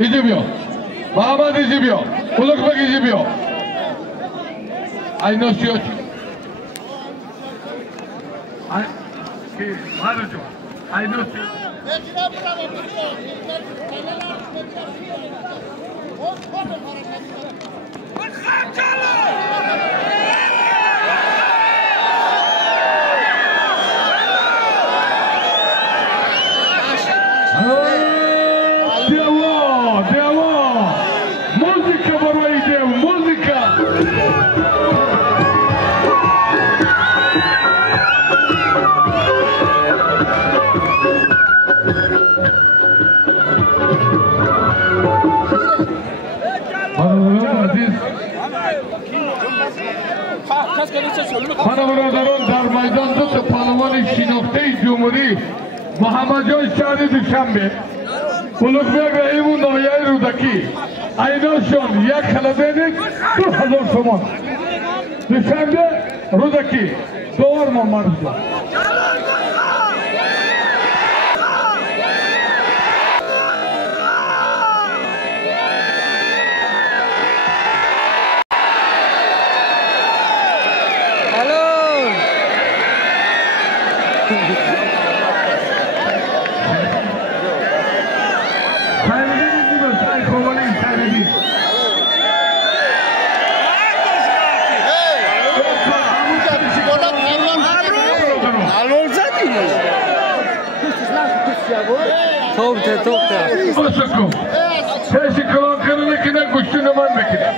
idzie bio. Muhammad idzie bio. Ulukbek idzie bio. Aynos yok. Aynos yok. Hanımefendilerin در میدان دو پهلوان شناخته جمهوری محمد جان شهری دوشنبه اولوکبک رحیم و نایه رودکی عیناشان یک خلبه 2000 تومان دوشنبه رودکی دور محمد جان Sesi kılan kırılırken kuştuğunu man bekle.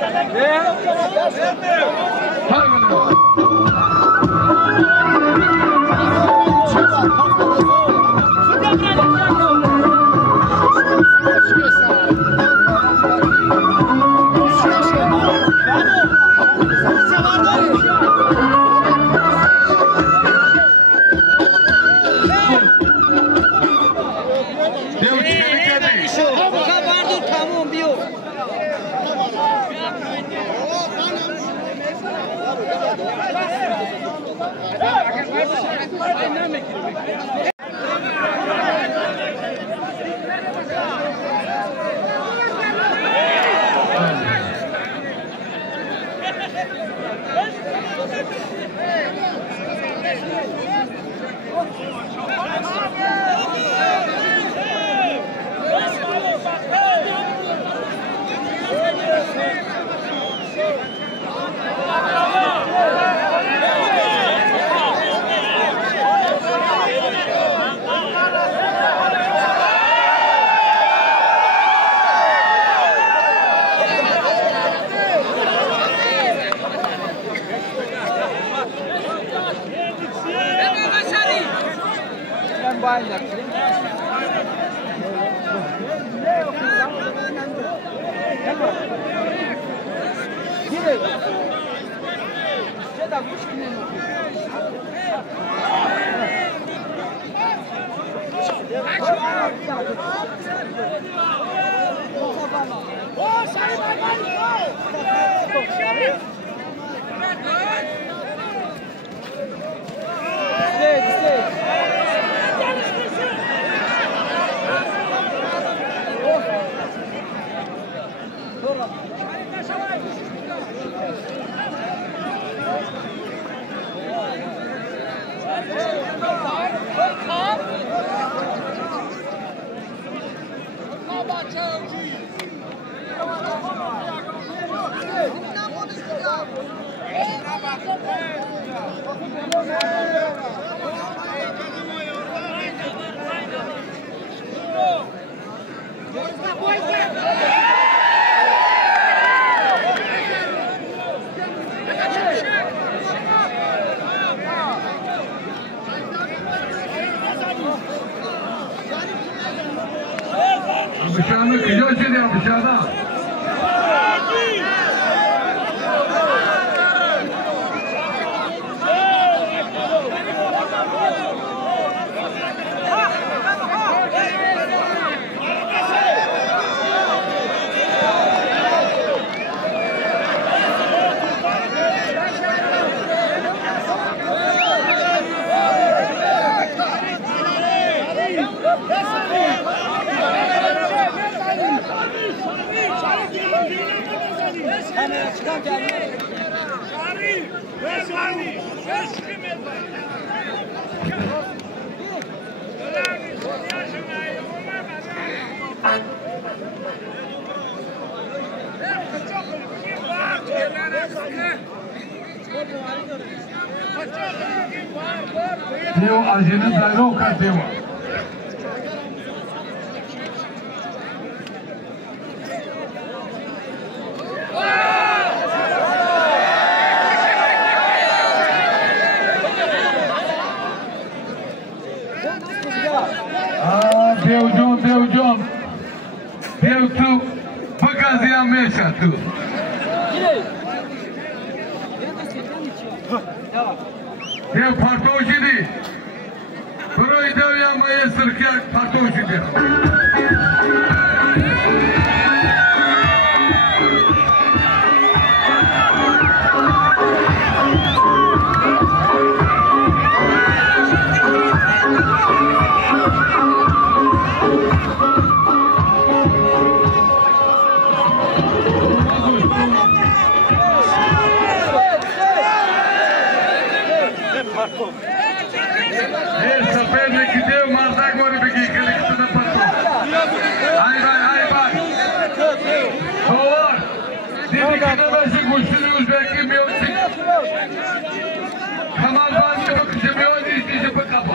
Devo ajının dairo ka devo. Devjon. Dev tu bagaziya meşa tu. Dev partoşi di. Burayı dev ya maya sırkıya partoşi di. Saperne ki dev marda gore begi kelikte de parto. Ay bay. Doğar. Dedi ki ne başı kuşunu uzbeki miyoçi. Kamal bandı bakışı miyoçi işi bu kapı.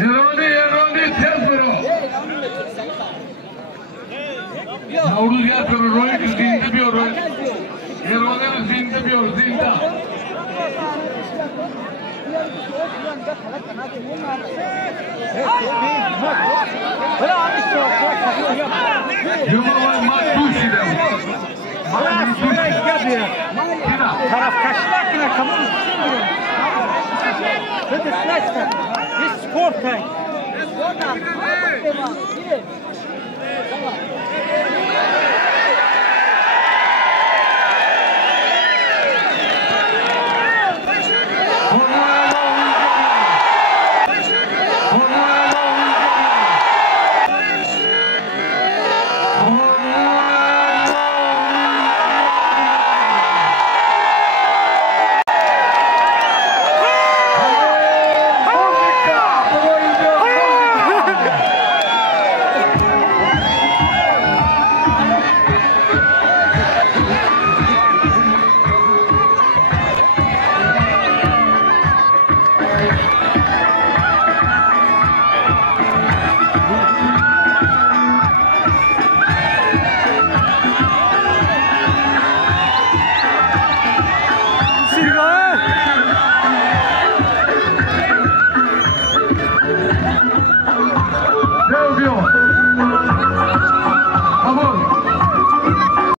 Yeroni tez bro. Navruz ya karo roy zinde bir roy. Yeroni zinde bir zinda. Yuma mat duşi de. Taraf kaçlar yine kabul etmiyor. This is less than this sport tank.